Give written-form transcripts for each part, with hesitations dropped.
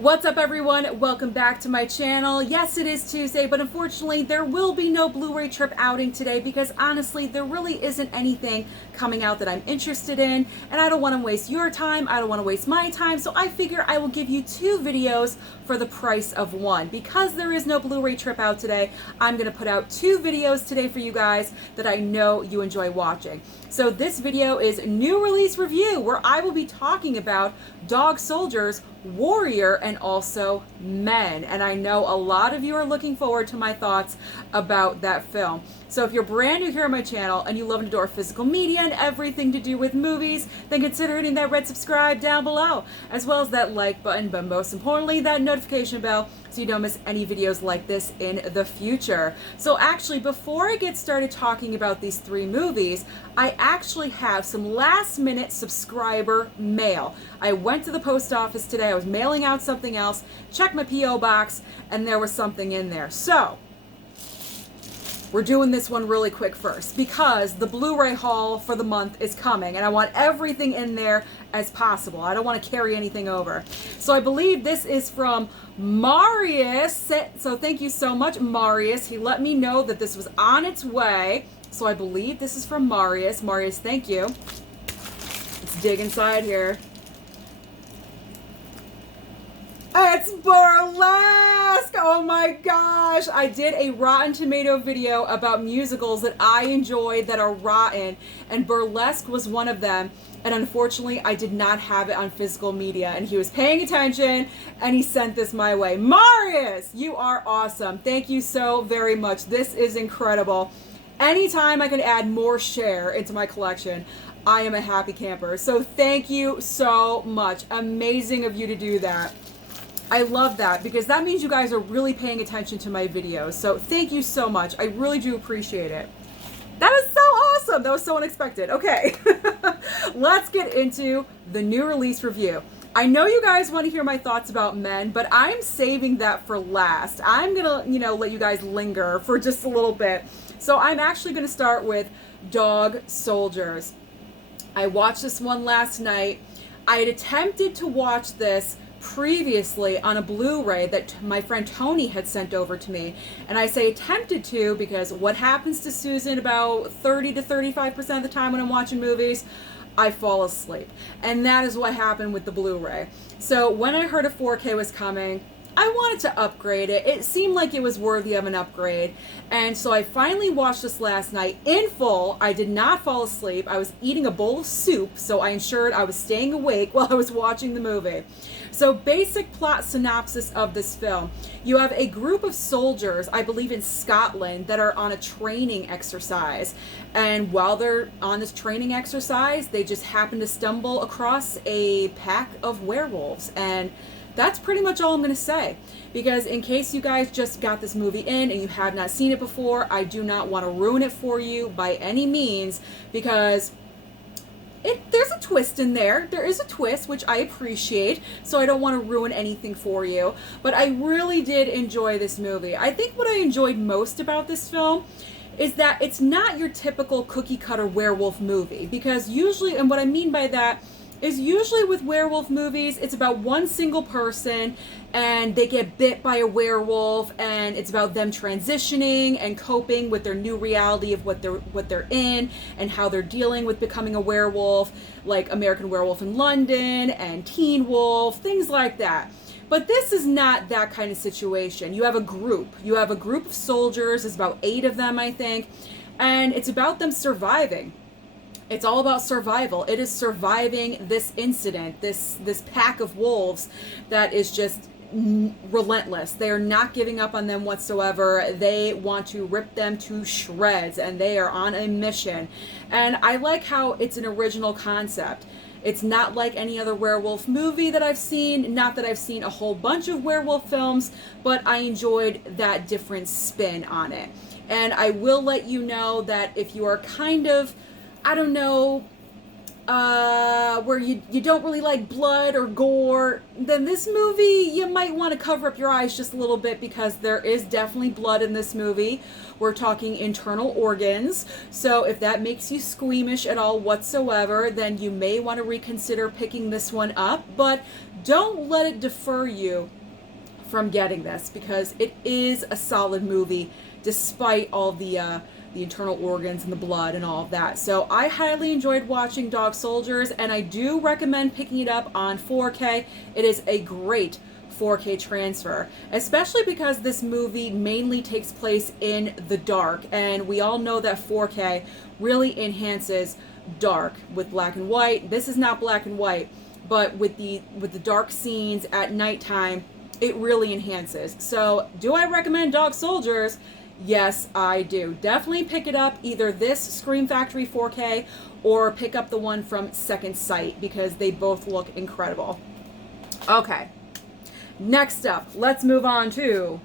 What's up, everyone? Welcome back to my channel. Yes, it is Tuesday, but unfortunately there will be no Blu-ray trip outing today because honestly there really isn't anything coming out that I'm interested in, and I don't want to waste your time, I don't want to waste my time, so I figure I will give you two videos for the price of one. Because there is no Blu-ray trip out today, I'm going to put out two videos today for you guys that I know you enjoy watching. So this video is new release review, where I will be talking about Dog Soldiers, Warrior, and also Men. And I know a lot of you are looking forward to my thoughts about that film. So if you're brand new here on my channel and you love and adore physical media and everything to do with movies, then consider hitting that red subscribe down below, as well as that like button, but most importantly, that notification bell, so you don't miss any videos like this in the future. So actually, before I get started talking about these three movies, I actually have some last minute subscriber mail. I went to the post office today, I was mailing out something else, checked my P.O. box, and there was something in there. So we're doing this one really quick first because the Blu-ray haul for the month is coming and I want everything in there as possible. I don't want to carry anything over. So I believe this is from Marius. So thank you so much, Marius. He let me know that this was on its way. So I believe this is from Marius. Marius, thank you. Let's dig inside here. It's Burlesque! Oh my gosh! I did a Rotten Tomato video about musicals that I enjoyed that are rotten, and Burlesque was one of them. And unfortunately, I did not have it on physical media, and he was paying attention, and he sent this my way. Marius, you are awesome. Thank you so very much. This is incredible. Anytime I can add more share into my collection, I am a happy camper. So thank you so much. Amazing of you to do that. I love that because that means you guys are really paying attention to my videos. So thank you so much. I really do appreciate it. That is so awesome. That was so unexpected. Okay, let's get into the new release review. I know you guys want to hear my thoughts about Men, but I'm saving that for last. I'm gonna, let you guys linger for just a little bit. So I'm actually gonna start with Dog Soldiers. I watched this one last night. I had attempted to watch this previously on a Blu-ray that my friend Tony had sent over to me, and I say attempted to because what happens to Susan about 30 to 35% of the time when I'm watching movies, I fall asleep, and that is what happened with the Blu-ray. So when I heard a 4K was coming, I wanted to upgrade it. It seemed like it was worthy of an upgrade, and so I finally watched this last night in full. I did not fall asleep. I was eating a bowl of soup, so I ensured I was staying awake while I was watching the movie. So basic plot synopsis of this film. You have a group of soldiers, I believe in Scotland, that are on a training exercise. And while they're on this training exercise, they just happen to stumble across a pack of werewolves. And that's pretty much all I'm going to say, because in case you guys just got this movie in and you have not seen it before, I do not want to ruin it for you by any means, because there's a twist in there. There is a twist, which I appreciate, so I don't want to ruin anything for you. But I really did enjoy this movie. I think what I enjoyed most about this film is that it's not your typical cookie cutter werewolf movie, because usually, and what I mean by that is usually with werewolf movies, it's about one single person and they get bit by a werewolf, and it's about them transitioning and coping with their new reality of what they're in and how they're dealing with becoming a werewolf, like American Werewolf in London and Teen Wolf, things like that. But this is not that kind of situation. You have a group. You have a group of soldiers. There's about 8 of them, I think, and it's about them surviving. It's all about survival. It is surviving this incident, this pack of wolves that is just relentless. They are not giving up on them whatsoever. They want to rip them to shreds, and they are on a mission. And I like how it's an original concept. It's not like any other werewolf movie that I've seen. Not that I've seen a whole bunch of werewolf films, but I enjoyed that different spin on it. And I will let you know that if you are kind of, I don't know, where you don't really like blood or gore, then this movie, you might want to cover up your eyes just a little bit, because there is definitely blood in this movie. We're talking internal organs. So if that makes you squeamish at all whatsoever, then you may want to reconsider picking this one up. But don't let it defer you from getting this, because it is a solid movie despite all the internal organs and the blood and all of that. So I highly enjoyed watching Dog Soldiers, and I do recommend picking it up on 4K. It is a great 4K transfer, especially because this movie mainly takes place in the dark, and we all know that 4K really enhances dark with black and white. This is not black and white, but with the dark scenes at nighttime, it really enhances. So do I recommend Dog Soldiers? Yes, I do. Definitely pick it up, either this Scream Factory 4K or pick up the one from Second Sight, because they both look incredible. Okay, next up, let's move on to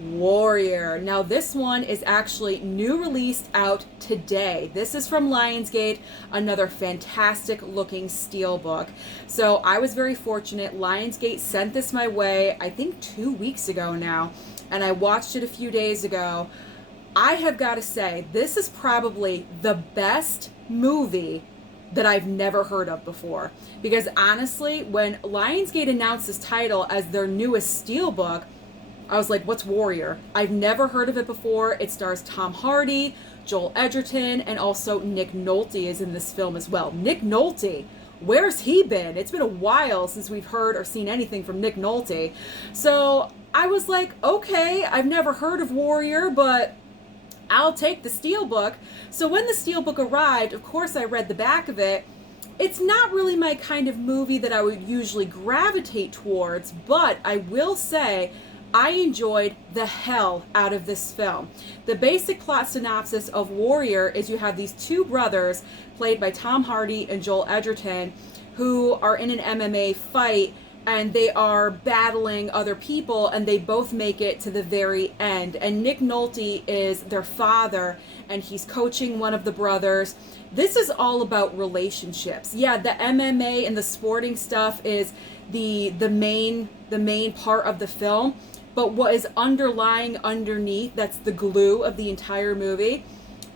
Warrior. Now this one is actually new released out today. This is from Lionsgate, another fantastic looking steelbook. So I was very fortunate. Lionsgate sent this my way, I think 2 weeks ago now, and I watched it a few days ago. I have got to say, this is probably the best movie that I've never heard of before. Because honestly, when Lionsgate announced this title as their newest steelbook, I was like, what's Warrior? I've never heard of it before. It stars Tom Hardy, Joel Edgerton, and also Nick Nolte is in this film as well. Nick Nolte, where's he been? It's been a while since we've heard or seen anything from Nick Nolte. So I was like, okay, I've never heard of Warrior, but I'll take the steelbook. So when the steelbook arrived, of course I read the back of it. It's not really my kind of movie that I would usually gravitate towards, but I will say I enjoyed the hell out of this film. The basic plot synopsis of Warrior is you have these two brothers, played by Tom Hardy and Joel Edgerton, who are in an MMA fight, and they are battling other people, and they both make it to the very end. And Nick Nolte is their father, and he's coaching one of the brothers. This is all about relationships. Yeah, the MMA and the sporting stuff is the main part of the film, but what is underlying underneath, that's the glue of the entire movie,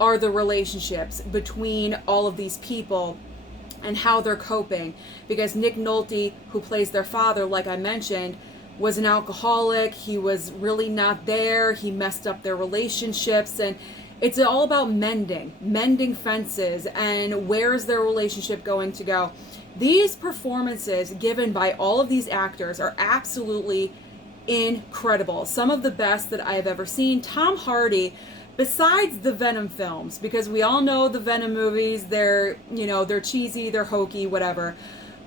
are the relationships between all of these people and how they're coping. Because Nick Nolte, who plays their father, like I mentioned, was an alcoholic. He was really not there. He messed up their relationships, and it's all about mending fences, and where's their relationship going to go. These performances given by all of these actors are absolutely incredible. Some of the best that I've ever seen. Tom Hardy, besides the Venom films, because we all know the Venom movies, they're cheesy, they're hokey, whatever.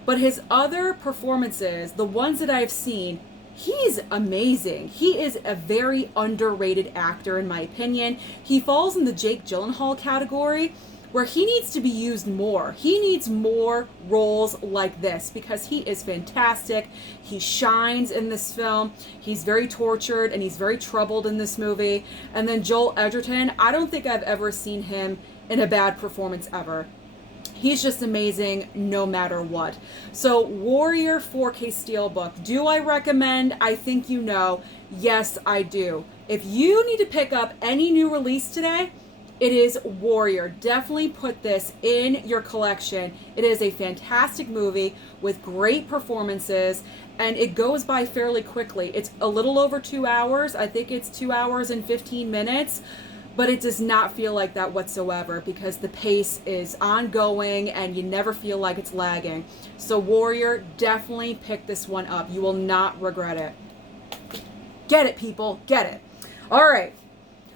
But his other performances, the ones that I've seen, he's amazing. He is a very underrated actor, in my opinion. He falls in the Jake Gyllenhaal category, where he needs to be used more. He needs more roles like this, because he is fantastic. He shines in this film. He's very tortured and he's very troubled in this movie. And then Joel Edgerton, I don't think I've ever seen him in a bad performance ever. He's just amazing no matter what. So Warrior 4K Steelbook, do I recommend? I think you know. Yes, I do. If you need to pick up any new release today, it is Warrior. Definitely put this in your collection. It is a fantastic movie with great performances, and it goes by fairly quickly. It's a little over 2 hours. I think it's 2 hours and 15 minutes, but it does not feel like that whatsoever, because the pace is ongoing and you never feel like it's lagging. So Warrior, definitely pick this one up. You will not regret it. Get it, people. Get it. All right.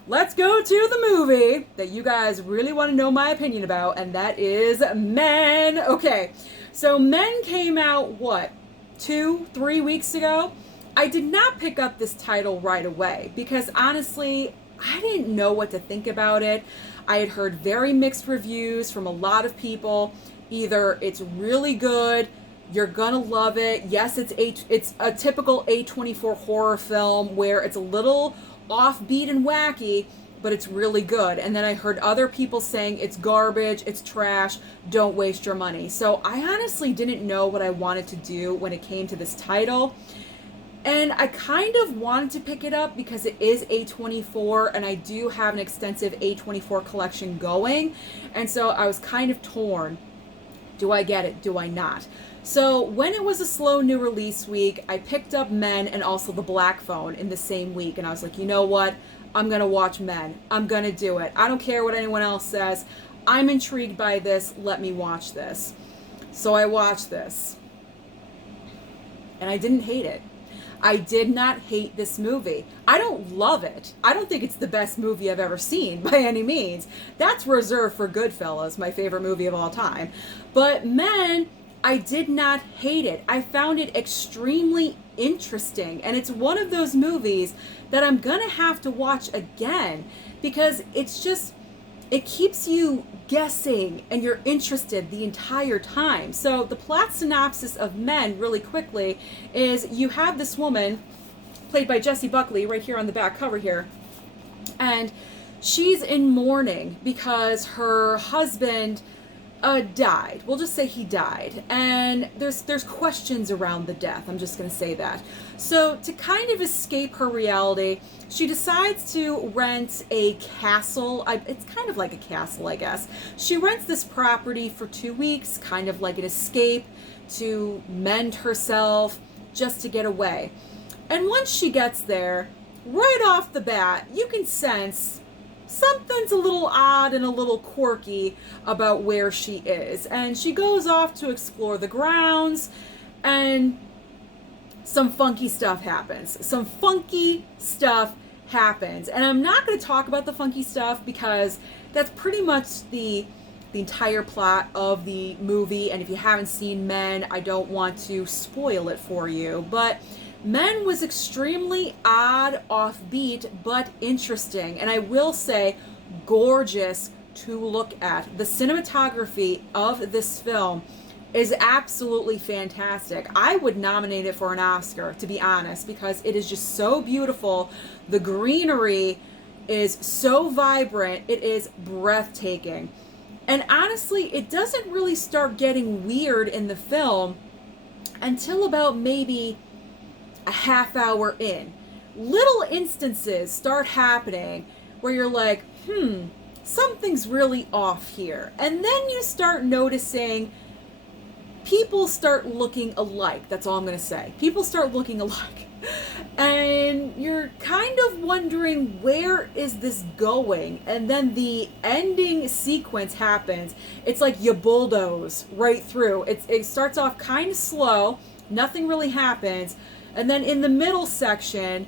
Let's go to the movie that you guys really want to know my opinion about, and that is Men. Okay, so Men came out, what, 2-3 weeks ago? I did not pick up this title right away, because honestly, I didn't know what to think about it. I had heard very mixed reviews from a lot of people. Either it's really good, you're gonna love it. Yes, it's a typical A24 horror film where it's a little offbeat and wacky, but it's really good. And then I heard other people saying it's garbage, it's trash, don't waste your money. So I honestly didn't know what I wanted to do when it came to this title. And I kind of wanted to pick it up because it is A24 and I do have an extensive A24 collection going. And so I was kind of torn. Do I get it? Do I not? So when it was a slow new release week, I picked up Men and also The Black Phone in the same week. And I was like, you know what? I'm going to watch Men. I'm going to do it. I don't care what anyone else says. I'm intrigued by this. Let me watch this. So I watched this. And I didn't hate it. I did not hate this movie. I don't love it. I don't think it's the best movie I've ever seen by any means. That's reserved for Goodfellas, my favorite movie of all time. But Men, I did not hate it. I found it extremely interesting. And it's one of those movies that I'm gonna have to watch again because it's just, it keeps you guessing and you're interested the entire time. So the plot synopsis of Men, really quickly, is you have this woman played by Jessie Buckley right here on the back cover here, and she's in mourning because her husband died. We'll just say he died, and there's questions around the death. I'm just going to say that. So to kind of escape her reality, she decides to rent a castle. It's kind of like a castle, I guess. She rents this property for 2 weeks, kind of like an escape to mend herself, just to get away. And once she gets there, right off the bat, you can sense something's a little odd and a little quirky about where she is. And she goes off to explore the grounds, and some funky stuff happens. Some funky stuff happens. And I'm not going to talk about the funky stuff because that's pretty much the entire plot of the movie. And if you haven't seen Men, I don't want to spoil it for you. But Men was extremely odd, offbeat, but interesting. And I will say, gorgeous to look at. The cinematography of this film is absolutely fantastic. I would nominate it for an Oscar, to be honest, because it is just so beautiful. The greenery is so vibrant. It is breathtaking. And honestly, it doesn't really start getting weird in the film until about maybe a half hour in. Little instances start happening where you're like, something's really off here. And then you start noticing people start looking alike. That's all I'm going to say. People start looking alike. And you're kind of wondering, where is this going? And then the ending sequence happens. It's like you bulldoze right through. It starts off kind of slow. Nothing really happens. And then in the middle section,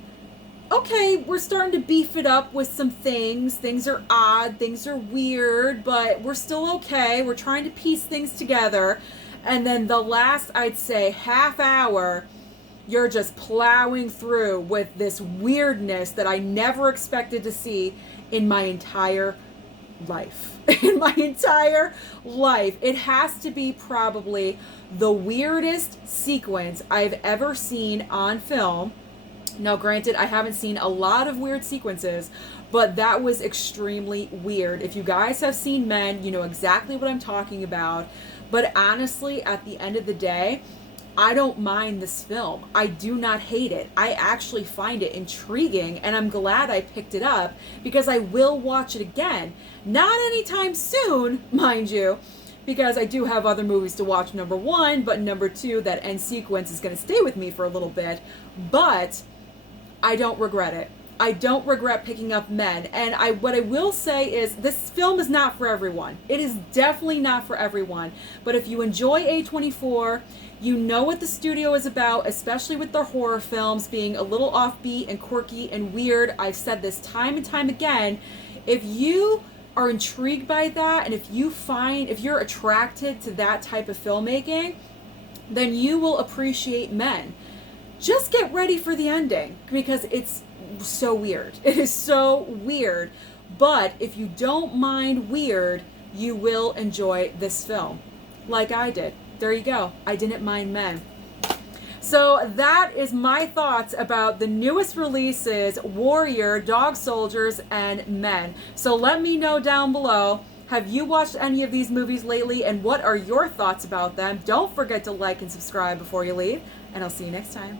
okay, we're starting to beef it up with some things. Things are odd, things are weird, but we're still okay. We're trying to piece things together. And then the last, I'd say, half hour, you're just plowing through with this weirdness that I never expected to see in my entire life. In my entire life. It has to be probably the weirdest sequence I've ever seen on film. Now, granted, I haven't seen a lot of weird sequences, but that was extremely weird. If you guys have seen Men, you know exactly what I'm talking about. But honestly, at the end of the day, I don't mind this film. I do not hate it. I actually find it intriguing, and I'm glad I picked it up because I will watch it again. Not anytime soon, mind you, because I do have other movies to watch, number one, but number two, that end sequence is going to stay with me for a little bit. But I don't regret it. I don't regret picking up Men. And what I will say is this film is not for everyone. It is definitely not for everyone. But if you enjoy A24, you know what the studio is about, especially with their horror films being a little offbeat and quirky and weird. I've said this time and time again. If you are intrigued by that, and if you're attracted to that type of filmmaking, then you will appreciate Men. Just get ready for the ending because it's so weird. It is so weird. But if you don't mind weird, you will enjoy this film. Like I did. There you go. I didn't mind Men. So that is my thoughts about the newest releases, Warrior, Dog Soldiers, and Men. So let me know down below, have you watched any of these movies lately, and what are your thoughts about them? Don't forget to like and subscribe before you leave, and I'll see you next time.